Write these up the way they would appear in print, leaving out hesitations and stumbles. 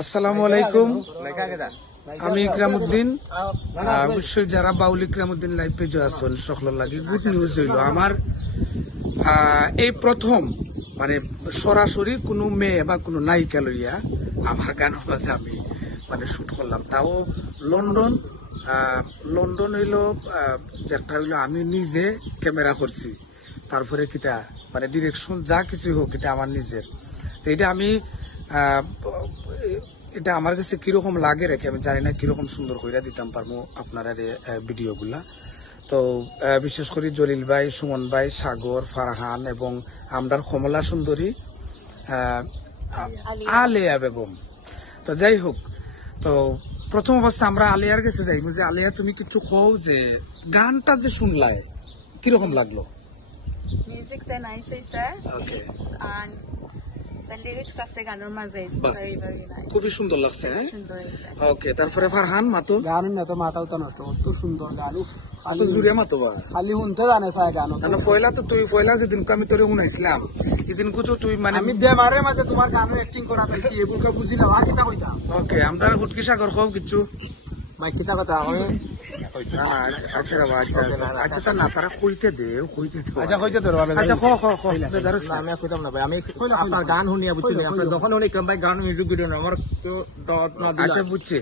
আসসালামু আলাইকুম। আমি ইকরামউদ্দিন। অবশ্যই যারা বাউল ইকরামউদ্দিন লাইভ পেজে আছেন সকলের লাগে গুড নিউজ হইল আমার এই প্রথম মানে সরাসরি কোনো মেয়ে বা কোনো নায়িকা লইয়া আমার গানের মাঝে আমি মানে শুট করলাম, তাও লন্ডন হইল যেটা হইলো আমি নিজে ক্যামেরা করছি, তারপরে কিটা মানে ডিরেকশন যা কিছু হোক এটা আমার নিজের। তো এটা আমি এটা আমার কাছে কিরকম লাগে রেখে আমি জানি না, কিরকম সুন্দর কইরা দিতাম পারবো আপনারা ভিডিও গুলা। তো বিশেষ করে জলিল ভাই, সুমন ভাই, সাগর, ফারহান এবং আমরার কমলা সুন্দরী আলিয়া বেগম। তো যাই হোক, তো প্রথম অবস্থা আমরা আলিয়ার কাছে যাইব যে আলিয়া তুমি কিছু কও যে গানটা যে শুনলায় কিরকম লাগলো? Music is nice, sir. Okay. And the lyrics আছে গানের মাঝে very very nice. খুবই সুন্দর লাগছে। সুন্দর হয়েছে। ওকে, তারপরে ফারহান মাতো গান তো মাথাও তো নষ্ট, অত সুন্দর গান, আতো জুড়ে মাতো বা খালি শুনতে জানে চাই গান। পয়লা তো তুই পয়লা যেদিন আমি তোরে শুনাইছিলাম এদিন তো তুই মানে আমি বেমারের মাঝে তোমার গান অ্যাক্টিং করা পাইছি, এগুলো বুঝিলাম। আর কিতা কইতাম ওকে, আমরা গুটকি সাগর খাও কিছু মাই কিতা কথা আমি আচ্ছা রে আচ্ছা আচ্ছা তা না তারা কইতে দে আচ্ছা কইতে ধরো আমি আচ্ছা বেজারস না আমি কইতাম না ভাই, আমি আপনার গান শুনিয়া বুঝছি আপনার যখন উনি ইকরাম ভাই গান মিউজিক ভিডিও আমার তো দাওয়াত না দিলা। আচ্ছা বুঝছি,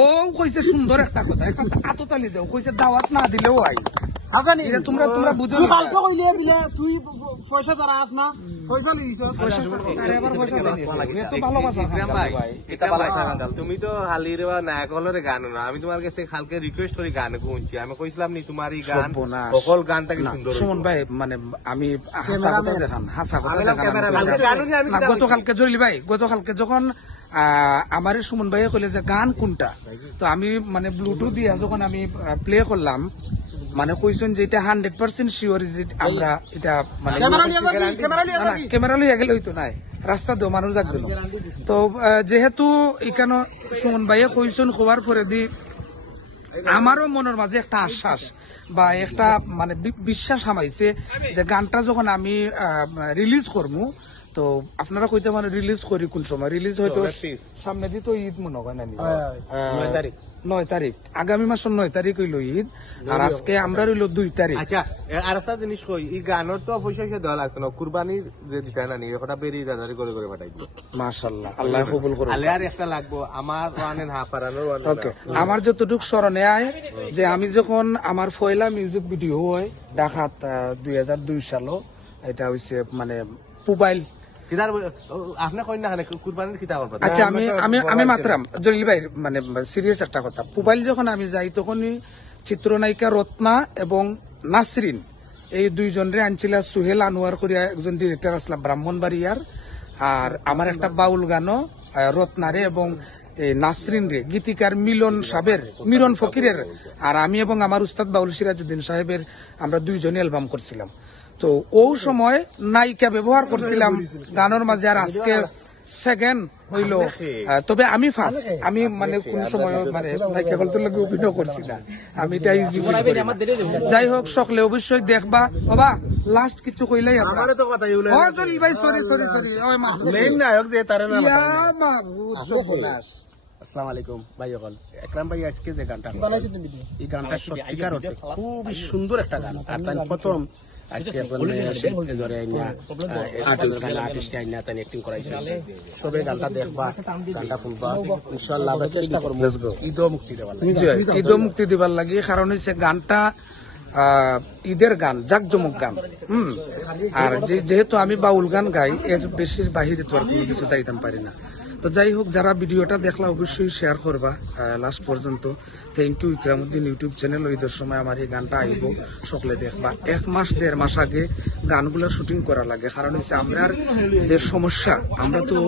ও কইছে সুন্দর একটা কথা, একটা আততালি দেও, কইছে দাওয়াত না দিলেও আই হাসানি তোমরা বুঝো তুই কালকে কইলে বিলে তুই পয়সা যারা আস না পয়সা লইছ তারে আবার পয়সা দেনি তো ভালোবাসা ইকরাম ভাই, ইকরাম ভাই, তুমি তো হালির বা নায়ক হলের গান না, আমি তোমার কাছে কালকে রিকোয়েস্ট করি গান শুনছি, আমি কইছিলাম নি তোমার এই গান সকল গানটাকে সুন্দর। সুমন ভাই মানে আমি হাসা কথা দেখান, হাসা কথা দেখান। গতকালকে জলিল ভাই, গতকালকে যখন আমার সুমন ভাই কইলে যে গান কোনটা, তো আমি মানে ব্লুটুথ দিয়া যখন আমি প্লে করলাম মানে কইছেন যে এটা 100% শিওর যে আমরা এটা মানে ক্যামেরা লইয়া গেলে হইতো নাই, রাস্তা দেও মানুষ যাক দিল। তো যেহেতু এখানে সুমন ভাইয়ে কইছেন খোয়ার পরে দি আমারও মনের মাঝে একটা আশ্বাস বা একটা মানে বিশ্বাস হামাইছে যে গানটা যখন আমি রিলিজ করবো, তো আপনারা কইতে মানে রিলিজ করি কোন সময় রিলিজ হয়তো সামনে দিয়ে তো ঈদ মনে হয় না 9 তারিখ, আগামী মাসের 9 তারিখ হইল ঈদ, আর আজকে আমরা রইল 2 তারিখ। আচ্ছা আর একটা জিনিস কই, এই গানের তো পয়সা দেওয়া লাগতো না, কুরবানির যে দিতে না নি ওটা বেরিয়ে দাদারি করে করে পাঠাই দিও। মাশাআল্লাহ, আল্লাহ কবুল করুন। আলে আর একটা লাগবো আমার ওয়ানের হাফারানোর ওয়ান। ওকে, আমার যতটুকু স্মরণে আয় যে আমি যখন আমার পয়লা মিউজিক ভিডিও হয় ঢাকাত 2002 সালে, এটা হইছে মানে মোবাইল। আপনি কই না কুরবানির কিতা করবা? আচ্ছা আমি মাত্রাম জলিল ভাই মানে সিরিয়াস একটা কথা, মোবাইল যখন আমি যাই তখনই চিত্রনায়িকা রত্না এবং নাসরিন এই দুইজনরে আনছিল, সুহেল আনোয়ার করিয়া একজন ডিরেক্টর আসলাম ব্রাহ্মণবাড়িয়ার, আর আমার একটা বাউল গানও রত্নারে এবং নাসরিন রে গীতিকার মিলন ফকিরের, আর আমি এবং আমার উস্তাদ বাউল সিরাজউদ্দিন সাহেবের আমরা দুইজনে অ্যালবাম করছিলাম। তো ও সময় নায়িকা ব্যবহার করছিলাম গানের মাঝে, আর আজকে সেকেন্ড হইল, তবে আমি ফার্স্ট। আমি মানে কোন সময় মানে নায়িকা বলতে লাগে অভিনয় করছি না, আমি এটা ইজি। যাই হোক, সকলে অবশ্যই দেখবা। বাবা লাস্ট কিছু কইলাই আপনার জলিল ভাই, সরি নায়ক যে তারে না আসসালামু আলাইকুম ভাই সকল। একরাম ভাই আজকে যে গানটা এই গানটা সত্যিকার অর্থে খুবই সুন্দর একটা গান, আর তাই প্রথম আজকে ধরে আর্টিস্ট আইনা তাই অ্যাক্টিং করাইছে। সবে গানটা দেখবা, গানটা শুনবা, ইনশাআল্লাহ আমরা চেষ্টা করব ঈদও মুক্তি দেবার লাগে। কারণ হচ্ছে গানটা ঈদের গান, জাকজমক গান। আর যেহেতু আমি বাউল গান গাই, এর বেশির বাহিরে তো আর কোনো কিছু চাইতাম পারি না। তো যাই হোক, যারা ভিডিওটা দেখলা অবশ্যই শেয়ার করবা লাস্ট পর্যন্ত। Thank you Ikramuddin YouTube channel. ঈদের সময় আমার এই গানটা আইব, সকলে দেখবা। 1 মাস 1.5 মাস আগে গানগুলো শুটিং করা লাগে, কারণ হচ্ছে আমরা যে সমস্যা, আমরা তো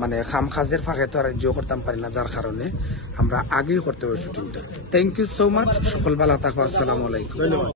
মানে খাম খাজের ফাঁকে তো আর রাজ্য করতাম পারি না, যার কারণে আমরা আগেই করতে হবে শুটিংটা। থ্যাংক ইউ সো মাচ, সকল ভালো থাকো, আসসালামু আলাইকুম।